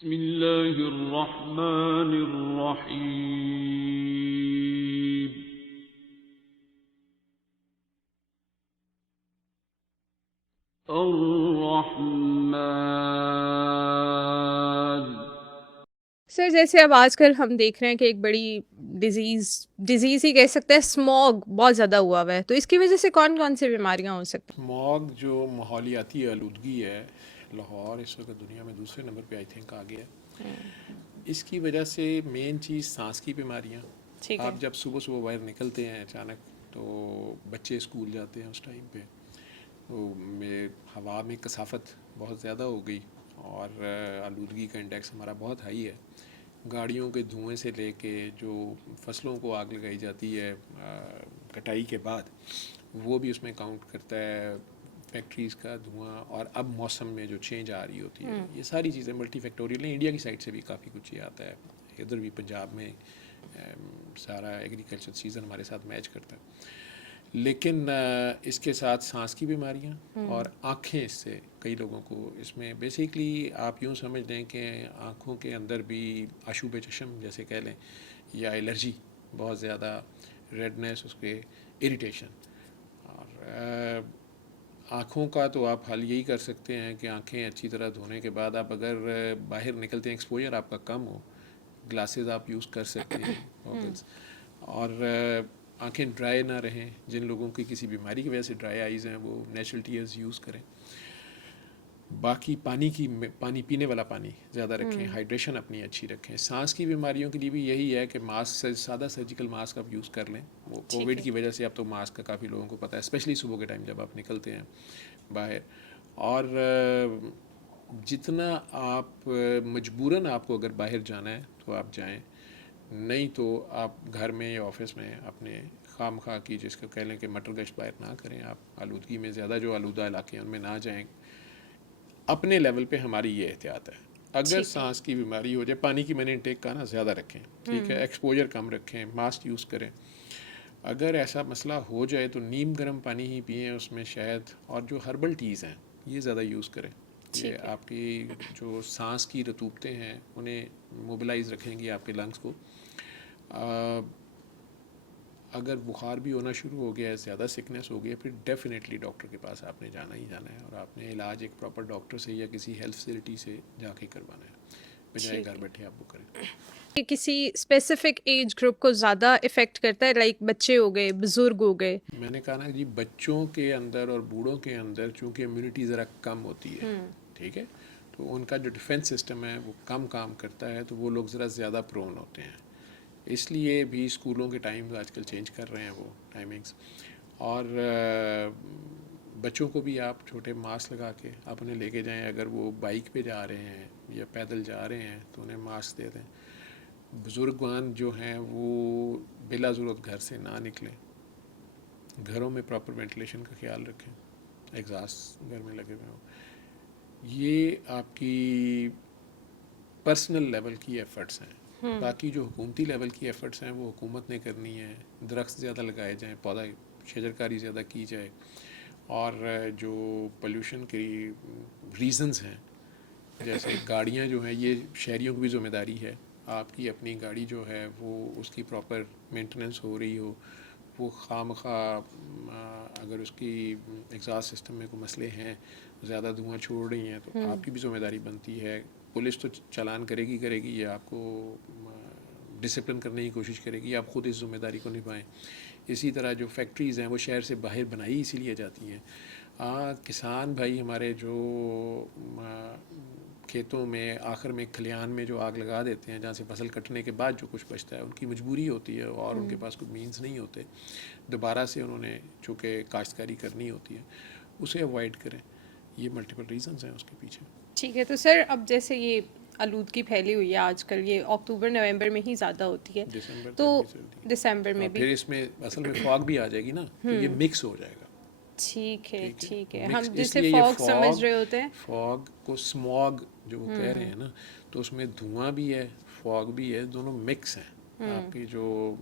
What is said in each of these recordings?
बिस्मिल्लाहिर्रहमानिर्रहीम। अर्रहमान। सर जैसे अब आजकल हम देख रहे हैं कि एक बड़ी डिजीज़ ही कह सकते हैं, स्मॉग बहुत ज़्यादा हुआ हुआ है, तो इसकी वजह से कौन कौन सी बीमारियां हो सकती स्मॉग जो माहौलियाती आलूदगी है, लाहौर इस वक्त दुनिया में दूसरे नंबर पे आई थिंक आ गया है। इसकी वजह से मेन चीज़ सांस की बीमारियाँ। ठीक है। आप जब सुबह सुबह बाहर निकलते हैं अचानक, तो बच्चे स्कूल जाते हैं उस टाइम पे, तो हवा में कसाफत बहुत ज़्यादा हो गई और आलूदगी का इंडेक्स हमारा बहुत हाई है। गाड़ियों के धुएं से लेके जो फसलों को आग लगाई जाती है कटाई के बाद, वो भी उसमें काउंट करता है। फैक्ट्रीज़ का धुआं, और अब मौसम में जो चेंज आ रही होती है, ये सारी चीज़ें मल्टी फैक्टोरियल हैं। इंडिया की साइड से भी काफ़ी कुछ ये आता है, इधर भी पंजाब में सारा एग्रीकल्चर सीज़न हमारे साथ मैच करता है। लेकिन इसके साथ सांस की बीमारियां और आँखें, इससे कई लोगों को इसमें बेसिकली आप यूँ समझ लें कि आँखों के अंदर भी आशूब चशम जैसे कह लें, या एलर्जी बहुत ज़्यादा, रेडनेस, उसके इरिटेशन। और आँखों का तो आप हल यही कर सकते हैं कि आँखें अच्छी तरह धोने के बाद, आप अगर बाहर निकलते हैं, एक्सपोजर आपका कम हो, ग्लासेस आप यूज़ कर सकते हैं, गॉगल्स। और आंखें ड्राई ना रहें, जिन लोगों की किसी बीमारी की वजह से ड्राई आइज़ हैं, वो नेचुरल टीयर्स यूज़ करें। बाकी पानी पीने वाला पानी ज़्यादा रखें, हाइड्रेशन अपनी अच्छी रखें। सांस की बीमारियों के लिए भी यही है कि मास्क, सादा सर्जिकल मास्क आप यूज़ कर लें। वो कोविड की वजह से अब तो मास्क का काफ़ी लोगों को पता है, स्पेशली सुबह के टाइम जब आप निकलते हैं बाहर। और जितना आप मजबूरन आपको अगर बाहर जाना है तो आप जाएं, नहीं तो आप घर में या ऑफिस में अपने खामखा की, जिसको कह लें कि मटर गश्त बाहर ना करें। आप आलूदगी में ज़्यादा जो आलूदा इलाके हैं उनमें ना जाएं। अपने लेवल पे हमारी ये एहतियात है। अगर सांस की बीमारी हो जाए, पानी की मैंने इंटेक का ना ज़्यादा रखें, ठीक है, एक्सपोजर कम रखें, मास्क यूज़ करें। अगर ऐसा मसला हो जाए तो नीम गर्म पानी ही पिएं, उसमें शहद और जो हर्बल टीज़ हैं ये ज़्यादा यूज़ करें। ये आपकी जो सांस की रतूबतें हैं उन्हें मोबिलाइज रखेंगी, आपके लंग्स को। अगर बुखार भी होना शुरू हो गया है, ज़्यादा सिकनेस हो गई है, फिर डेफिनेटली डॉक्टर के पास आपने जाना ही जाना है, और आपने इलाज एक प्रॉपर डॉक्टर से या किसी हेल्थ फैसिलिटी से जाके करवाना है, बजाय घर बैठे आप वो करें। है? किसी स्पेसिफिक एज ग्रुप को ज़्यादा इफ़ेक्ट करता है, लाइक बच्चे हो गए, बुज़ुर्ग हो गए? मैंने कहा ना जी, बच्चों के अंदर और बूढ़ों के अंदर चूँकि इम्यूनिटी ज़रा कम होती है, ठीक है, तो उनका जो डिफेंस सिस्टम है वो कम काम करता है, तो वो लोग ज़रा ज़्यादा प्रोन होते हैं। इसलिए भी स्कूलों के टाइम आजकल चेंज कर रहे हैं वो टाइमिंग्स। और बच्चों को भी आप छोटे मास्क लगा के आप उन्हें लेके जाएं। अगर वो बाइक पे जा रहे हैं या पैदल जा रहे हैं तो उन्हें मास्क दे दें। बुज़ुर्गवान जो हैं वो बिला ज़रूरत घर से ना निकलें। घरों में प्रॉपर वेंटिलेशन का ख्याल रखें, एग्जॉस्ट घर में लगे हुए हों। ये आपकी पर्सनल लेवल की एफ़र्ट्स हैं। बाकी जो हुकूमती लेवल की एफ़र्ट्स हैं वो हुकूमत ने करनी है। दरख्त ज़्यादा लगाए जाएँ, पौधा शजरकारी ज़्यादा की जाए, और जो पोल्यूशन की रीज़न्स हैं, जैसे गाड़ियाँ जो हैं, ये शहरियों की भी ज़िम्मेदारी है। आपकी अपनी गाड़ी जो है वो उसकी प्रॉपर मेंटेनेंस हो रही हो, वो खामखा अगर उसकी एग्जॉस्ट सिस्टम में कोई मसले हैं, ज़्यादा धुआं छोड़ रही हैं, तो आपकी भी ज़िम्मेदारी बनती है। पुलिस तो चालान करेगी करेगी, या आपको डिसिप्लिन करने की कोशिश करेगी, आप ख़ुद इस ज़िम्मेदारी को निभाएं। इसी तरह जो फैक्ट्रीज़ हैं वो शहर से बाहर बनाई इसीलिए जाती हैं। किसान भाई हमारे जो खेतों में आखिर में खलियान में जो आग लगा देते हैं, जहाँ से फसल कटने के बाद जो कुछ बचता है, उनकी मजबूरी होती है और उनके पास कुछ मीन्स नहीं होते, दोबारा से उन्होंने चूँकि काश्तकारी करनी होती है, उसे अवॉइड करें। ये मल्टीपल रीजंस हैं उसके पीछे। ठीक है, तो सर अब जैसे ये आलूदगी फैली हुई है आजकल, ये अक्टूबर नवंबर में ही ज़्यादा होती है, दिसंबर तो तक भी चलती है। दिसंबर में भी? फिर इसमें असल में फॉग भी आ जाएगी ना, तो ये मिक्स हो जाएगा। ठीक है, ठीक ठीक है, है, मिक्स। हम जिसे इसलिए ये फॉग समझ फॉग, रहे होते हैं। फॉग को स्मॉग जो वो कह रहे हैं ना, तो उसमें धुआं भी है, फॉग भी है, दोनों मिक्स हैं। आपकी जो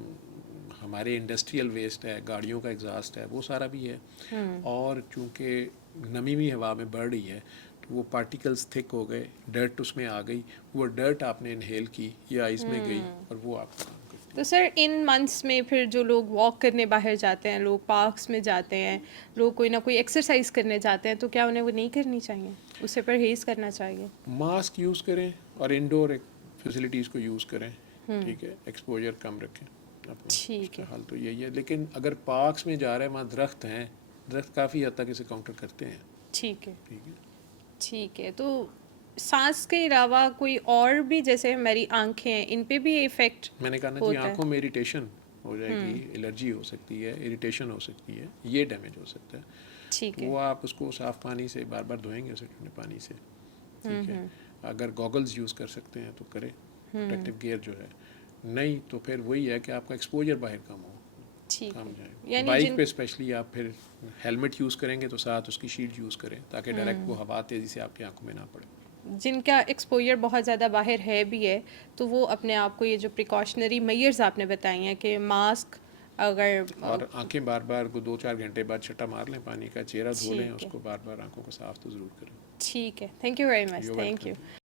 हमारे इंडस्ट्रियल वेस्ट है, गाड़ियों का एग्जॉस्ट है, वो सारा भी है। और चूँकि नमी भी हवा में बढ़ रही है, वो पार्टिकल्स थिक हो गए, डर्ट उसमें आ गई, वो डर्ट आपने इनहेल की, ये आइज़ में गई और वो आपको काम करती तो सर इन मंथ्स में फिर जो लोग वॉक करने बाहर जाते हैं, लोग पार्क्स में जाते हैं, लोग कोई ना कोई एक्सरसाइज करने जाते हैं, तो क्या उन्हें वो नहीं करनी चाहिए, उससे परहेज़ करना चाहिए? है। मास्क यूज़ करें और इंडोर फैसिलिटीज़ को यूज़ करें, ठीक है, एक्सपोजर कम रखें अपना, ठीक उसका है। हाल तो यही है। लेकिन अगर पार्क्स में जा रहे हैं, वहाँ दरख्त हैं, दरख्त काफ़ी हद तक इसे काउंटर करते हैं, ठीक है। ठीक है। ठीक है, तो सांस के अलावा कोई और भी, जैसे हमारी आंखें हैं, इन पे भी इफेक्ट मैंने कहा ना जी, होता है? आंखों में इरिटेशन हो जाएगी, एलर्जी हो सकती है, इरिटेशन हो सकती है, ये डैमेज हो सकता है। ठीक तो है। वो आप उसको साफ़ पानी से बार बार धोएंगे, उसे ठंडे पानी से, ठीक है। अगर गॉगल्स यूज़ कर सकते हैं तो करें, प्रोटेक्टिव गियर जो है। नहीं तो फिर वही है कि आपका एक्सपोजर बाहर कम हो, ठीक कम है। जाए। यानी बाइक जिन पे स्पेशली आप फिर हेलमेट यूज़ करेंगे तो साथ उसकी शील्ड यूज़ करें, ताकि डायरेक्ट वो हवा तेज़ी से आपकी आंखों में ना पड़े। जिनका एक्सपोजर बहुत ज़्यादा बाहर है भी है, तो वो अपने आप को, ये जो प्रिकॉशनरी मेजर्स आपने बताई हैं कि मास्क, अगर और आंखें बार बार को 2-4 घंटे बाद छट्टा मार लें पानी का, चेहरा धो लें, ठीक है। उसको बार बार आंखों को साफ तो ज़रूर करें। ठीक है, thank you very much, you thank welcome. You.